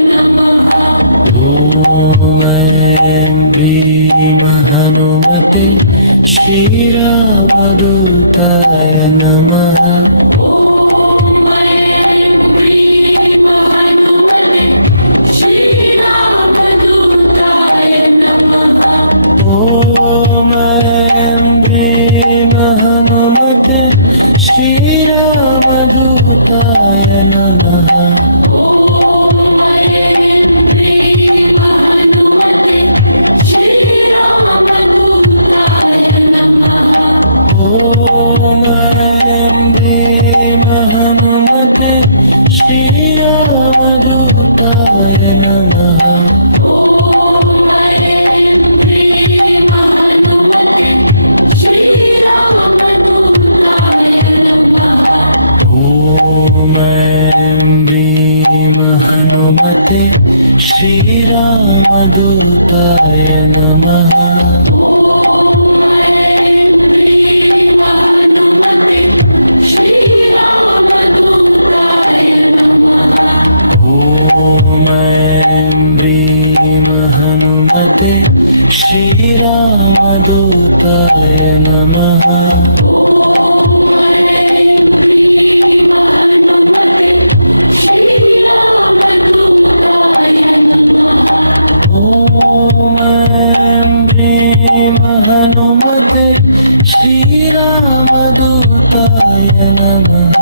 ॐ ऐं ह्रीं हनुमते श्रीरामदूताय नमः। ॐ ऐं ह्रीं हनुमते श्रीरामदूताय नमः। ॐ ऐं ह्रीं हनुमते श्रीरामदूताय नमः। ॐ ऐं ह्रीं हनुमते श्रीरामदूताय नमः। ॐ ऐं ह्रीं हनुमते श्रीरामदूताय नमः। ॐ ऐं ह्रीं हनुमते श्रीरामदूताय नमः। ॐ ऐं ह्रीं हनुमते श्रीरामदूताय नमः।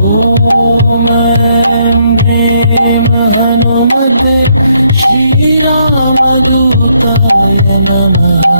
ॐ ऐं ह्रीं हनुमते श्रीरामदूताय नमः।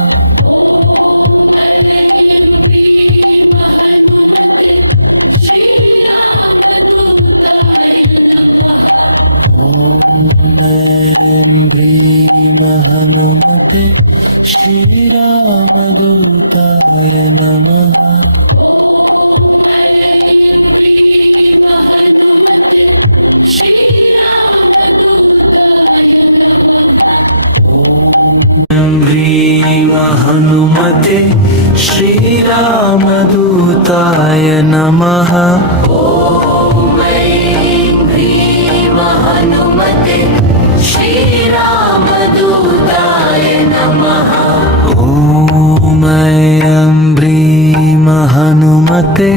ॐ ह्रीं हनुमते श्रीरामदूताय नमः। ॐ ऐं ह्रीं हनुमते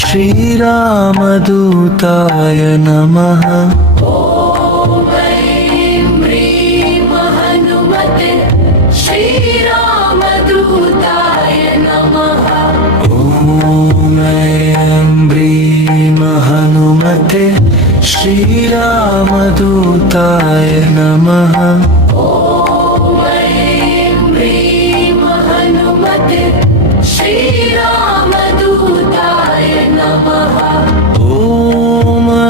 श्रीरामदूताय नमः। ॐ ऐं ह्रीं हनुमते श्रीरामदूताय नमः। ॐ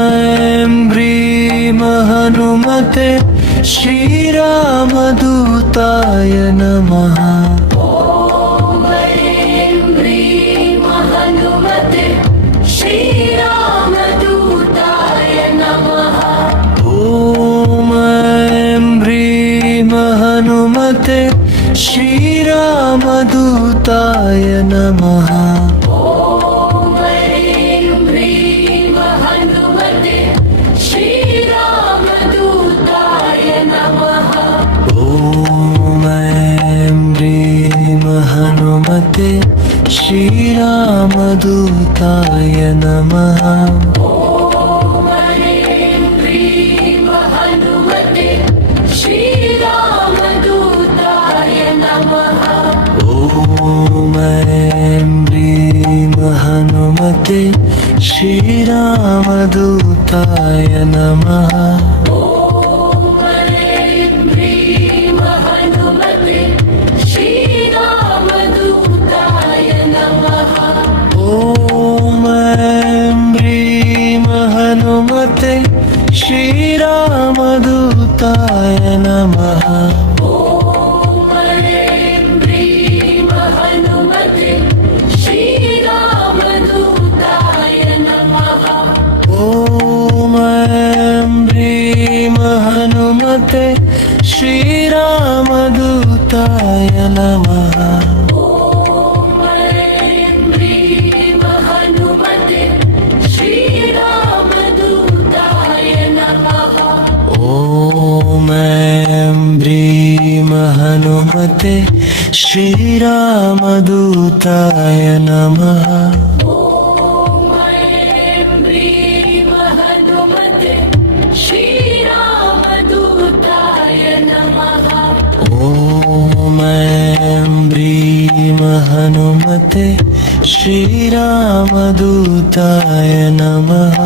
ऐं ह्रीं हनुमते श्रीरामदूताय नमः। ॐ ऐं ह्रीं हनुमते श्रीरामदूताय नमः। ॐ ऐं ह्रीं हनुमते श्रीरामदूताय नमः। ॐ ऐं ह्रीं हनुमते श्रीरामदूताय नमः। ॐ ऐं ह्रीं हनुमते श्रीरामदूताय नमः। ॐ ऐं ह्रीं हनुमते श्रीरामदूताय नमः। श्रीरामदूताय नमः ॐ ऐं ह्रीं हनुमते श्रीरामदूताय नमः ॐ ऐं ह्रीं हनुमते श्रीरामदूताय नमः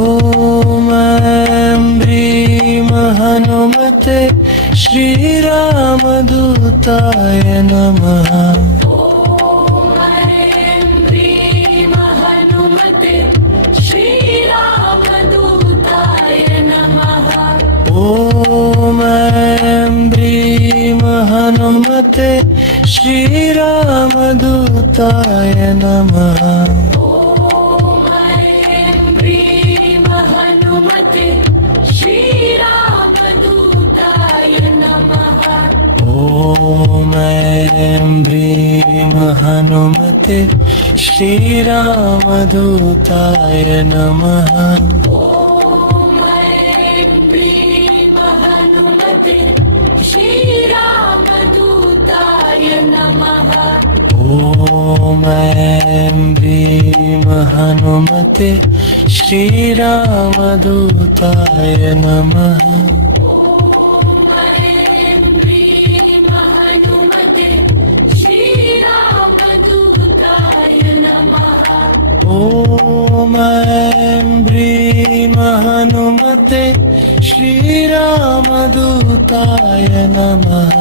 ॐ ऐं ह्रीं हनुमते श्रीरामदूताय नमः ॐ ऐं ह्रीं हनुमते श्रीरामदूताय नमः ॐ ऐं ह्रीं हनुमते श्रीरामदूताय नमः ॐ ऐं ह्रीं हनुमते श्रीरामदूताय नमः ॐ ऐं ह्रीं हनुमते श्रीरामदूताय नमः ॐ ऐं ह्रीं हनुमते श्रीरामदूताय नमः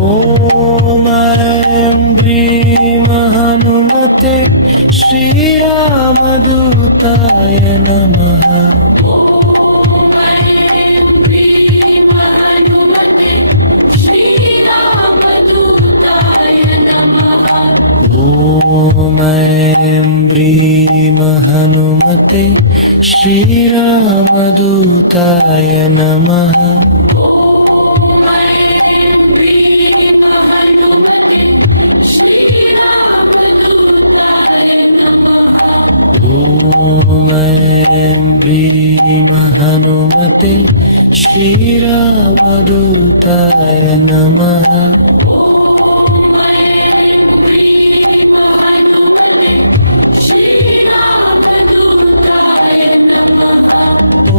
ॐ ऐं ह्रीं हनुमते श्रीरामदूताय नमः ॐ ऐं ह्रीं हनुमते श्रीरामदूताय नमः ॐ ऐं ह्रीं हनुमते श्रीरामदूताय नमः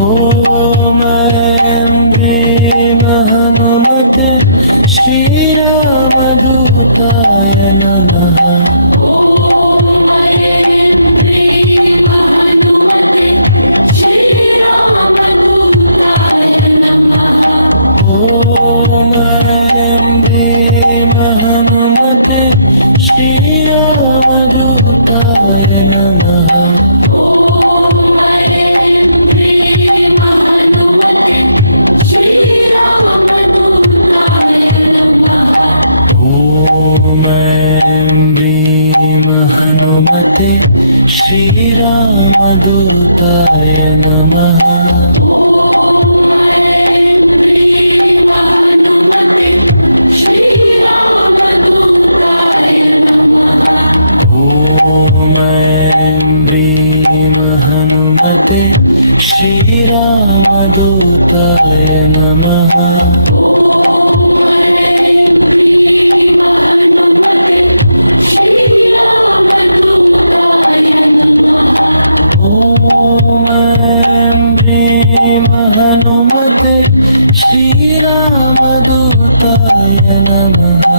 ॐ ऐं ह्रीं हनुमते श्रीरामदूताय नमः ॐ ऐं ह्रीं हनुमते श्रीरामदूताय नमः ॐ ऐं ह्रीं हनुमते श्रीरामदूताय नमः ॐ ऐं ह्रीं हनुमते श्रीरामदूताय नमः ॐ ऐं ह्रीं हनुमते श्रीरामदूताय नमः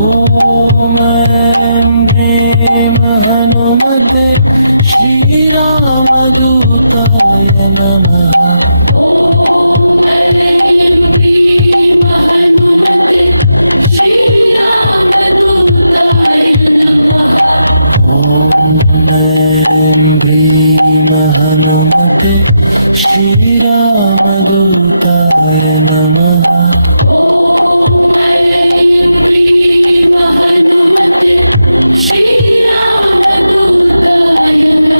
ॐ ऐं ह्रीं हनुमते श्रीरामदूताय नमः ॐ ऐं ह्रीं हनुमते श्रीरामदूताय नमः ॐ ऐं ह्रीं हनुमते श्रीरामदूताय नमः ॐ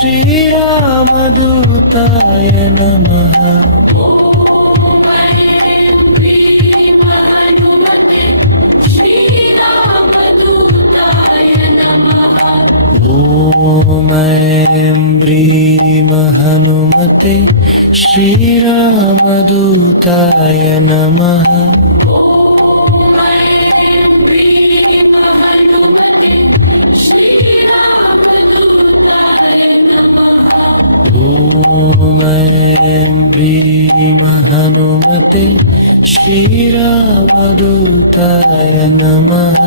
श्रीरामदूताय नमः ॐ ऐं ह्रीं हनुमते श्रीरामदूताय नमः ॐ ऐं ह्रीं हनुमते श्रीरामदूताय नमः ॐ ऐं ह्रीं हनुमते श्रीरामदूताय नमः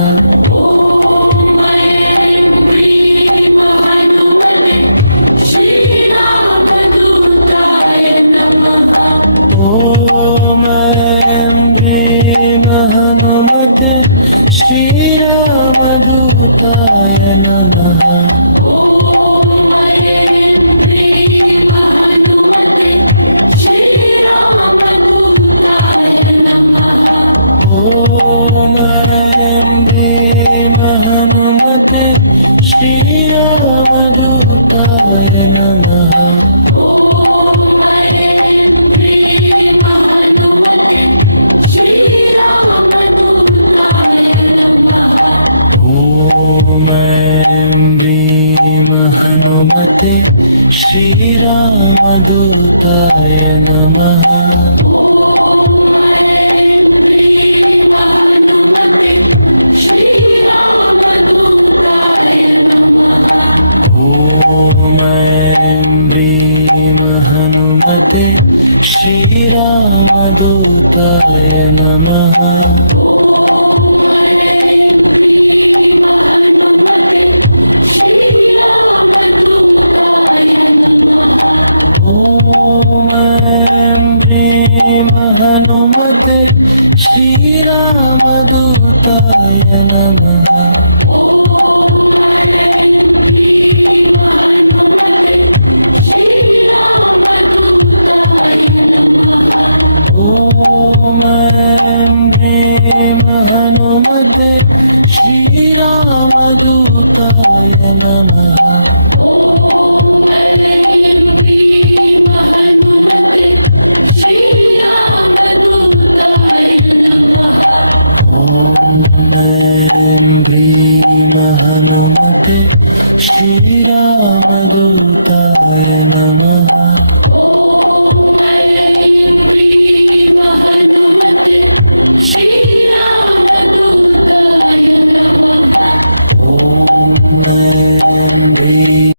ॐ ऐं ह्रीं हनुमते श्रीरामदूताय नमः ॐ ऐं ह्रीं हनुमते श्रीरामदूताय नमः ॐ ऐं ह्रीं हनुमते श्रीरामदूताय नमः ॐ ऐं ह्रीं हनुमते श्रीरामदूताय नमः ॐ ऐं ह्रीं हनुमते श्रीरामदूताय नमः ॐ ऐं ह्रीं हनुमते श्रीरामदूताय नमः ॐ ऐं ह्रीं हनुमते श्रीरामदूताय नमः ॐ ऐं ह्रीं हनुमते श्रीरामदूताय नमः ॐ ऐं ह्रीं